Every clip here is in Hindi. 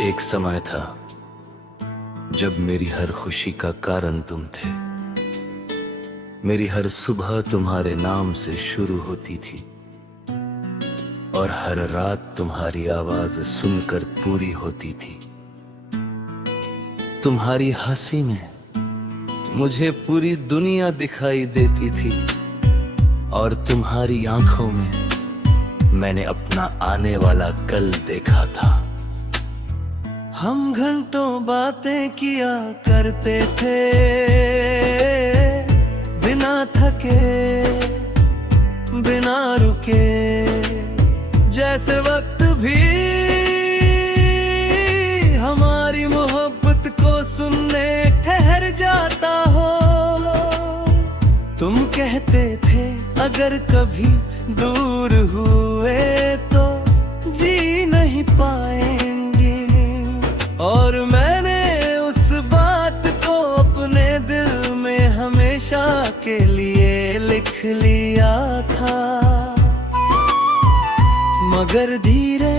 एक समय था जब मेरी हर खुशी का कारण तुम थे। मेरी हर सुबह तुम्हारे नाम से शुरू होती थी और हर रात तुम्हारी आवाज सुनकर पूरी होती थी। तुम्हारी हंसी में मुझे पूरी दुनिया दिखाई देती थी और तुम्हारी आंखों में मैंने अपना आने वाला कल देखा था। हम घंटों बातें किया करते थे बिना थके बिना रुके, जैसे वक्त भी हमारी मोहब्बत को सुनने ठहर जाता हो। तुम कहते थे अगर कभी दूर हुए तो जी नहीं पाएंगे, और मैंने उस बात को अपने दिल में हमेशा के लिए लिख लिया था। मगर धीरे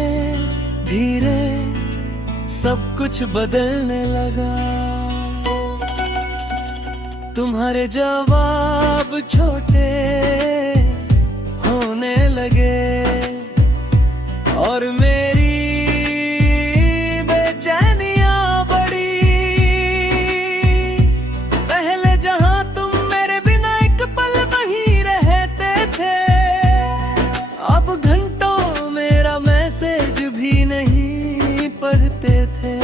धीरे सब कुछ बदलने लगा। तुम्हारे जवाब छोटे होने लगे और मेरी बेचैनियां बढ़ी। पहले जहां तुम मेरे बिना एक पल नहीं रहते थे, अब घंटों मेरा मैसेज भी नहीं पढ़ते थे।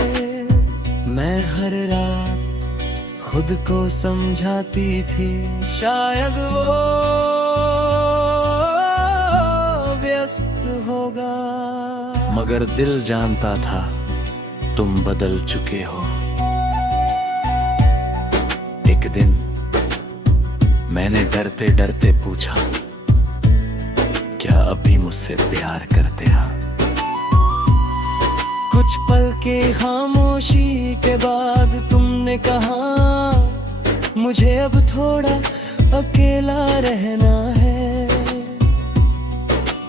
मैं हर रात खुद को समझाती थी शायद वो व्यस्त होगा, मगर दिल जानता था तुम बदल चुके हो। एक दिन मैंने डरते डरते पूछा, क्या अभी मुझसे प्यार करते हो? कुछ पल के खामोशी के बाद तुमने कहा, मुझे अब थोड़ा अकेला रहना है।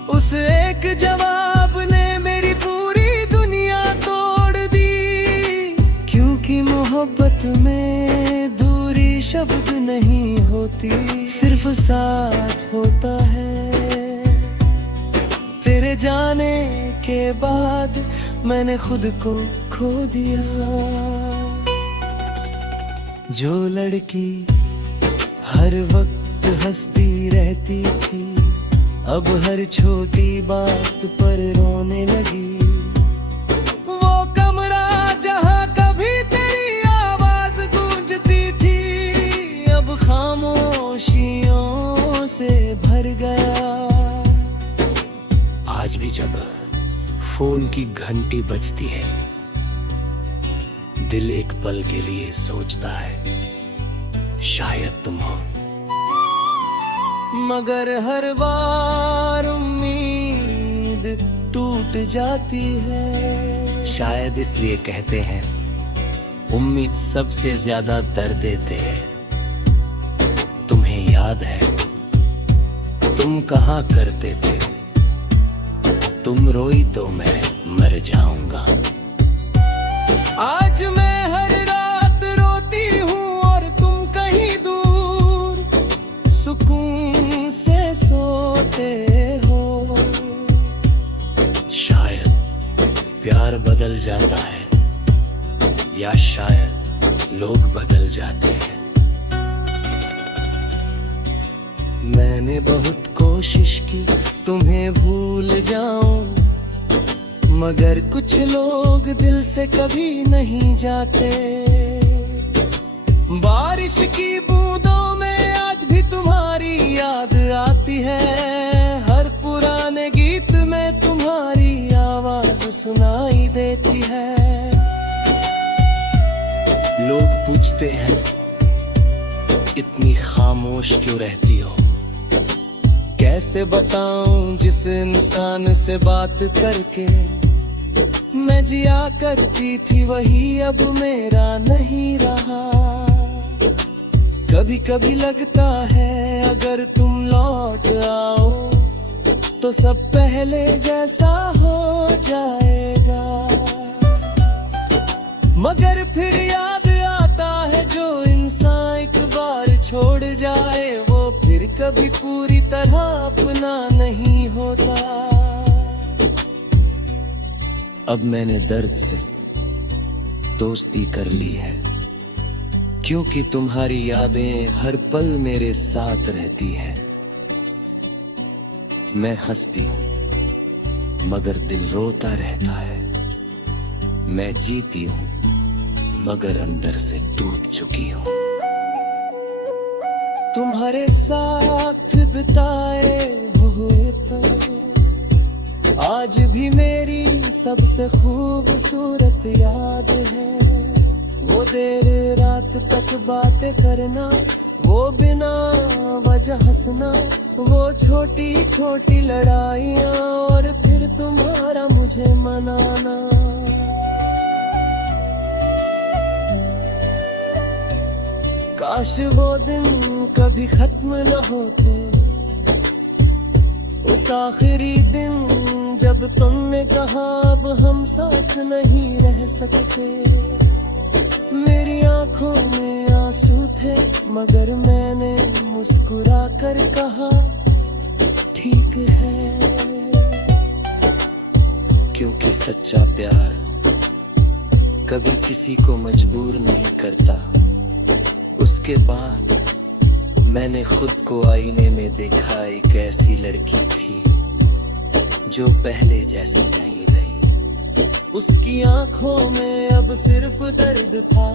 उस एक जवाब ने मेरी पूरी दुनिया तोड़ दी, क्योंकि मोहब्बत में दूरी शब्द नहीं होती, सिर्फ साथ होता है। तेरे जाने के बाद मैंने खुद को खो दिया। जो लड़की हर वक्त हंसती रहती थी, अब हर छोटी बात पर रोने लगी। वो कमरा जहां कभी तेरी आवाज गूंजती थी, अब खामोशियों से भर गया। आज भी जब फोन की घंटी बजती है, दिल एक पल के लिए सोचता है शायद तुम हो। मगर हर बार उम्मीद टूट जाती है। शायद इसलिए कहते हैं उम्मीद सबसे ज्यादा दर्द देते हैं। तुम्हें याद है तुम कहा करते थे, तुम रोई तो मैं मर जाऊंगा। आज मैं हर रात रोती हूँ और तुम कहीं दूर सुकून से सोते हो। शायद प्यार बदल जाता है या शायद लोग बदल जाते हैं। मैंने बहुत कोशिश की तुम्हें भूल जाऊं, मगर कुछ लोग दिल से कभी नहीं जाते। बारिश की बूंदों में आज भी तुम्हारी याद आती है, हर पुराने गीत में तुम्हारी आवाज सुनाई देती है। लोग पूछते हैं इतनी खामोश क्यों रहती हो? कैसे बताऊं जिस इंसान से बात करके मैं जिया करती थी, वही अब मेरा नहीं रहा। कभी कभी लगता है अगर तुम लौट आओ तो सब पहले जैसा हो जाएगा। मगर फिर याद आता है जो इंसान एक बार छोड़ जाए वो फिर कभी पूरी तरह अपना नहीं होता। अब मैंने दर्द से दोस्ती कर ली है, क्योंकि तुम्हारी यादें हर पल मेरे साथ रहती है। मैं हंसती हूँ मगर दिल रोता रहता है, मैं जीती हूँ मगर अंदर से टूट चुकी हूँ। तुम्हारे साथ बिताए हुए पल आज भी मेरी सबसे खूबसूरत याद है। वो देर रात तक बातें करना, वो बिना वजह हंसना, वो छोटी छोटी लड़ाइयाँ और फिर तुम्हारा मुझे मनाना। काश वो दिन कभी खत्म न होते, उस आखिरी दिन जब तुमने कहा अब हम साथ नहीं रह सकते। मेरी आंखों में आंसू थे मगर मैंने मुस्कुरा कर कहा ठीक है। क्योंकि सच्चा प्यार कभी किसी को मजबूर नहीं करता। उसके बाद मैंने खुद को आईने में देखा, एक ऐसी लड़की थी जो पहले जैसी नहीं रही। उसकी आंखों में अब सिर्फ दर्द था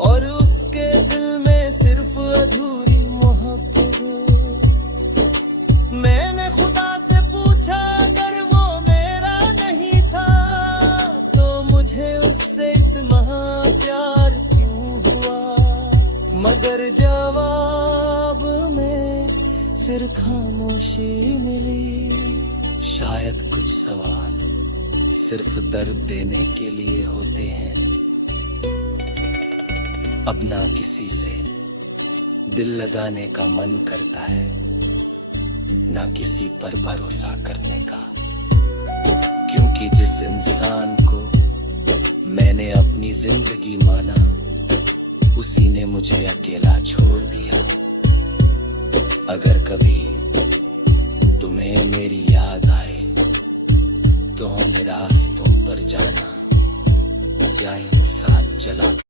और उसके दिल में सिर्फ अधूरी मोहब्बत। मैंने खुदा से पूछा अगर वो मेरा नहीं था तो मुझे उससे इतना प्यार क्यों हुआ। मगर जवाब में सिर्फ खामोशी मिली। शायद कुछ सवाल सिर्फ दर्द देने के लिए होते हैं। अब ना किसी से दिल लगाने का मन करता है, ना किसी पर भरोसा करने का। क्योंकि जिस इंसान को मैंने अपनी जिंदगी माना उसी ने मुझे अकेला छोड़ दिया। अगर कभी तुम्हें मेरी याद आए तो हम रास्तों पर जाना, जाएं साथ चला।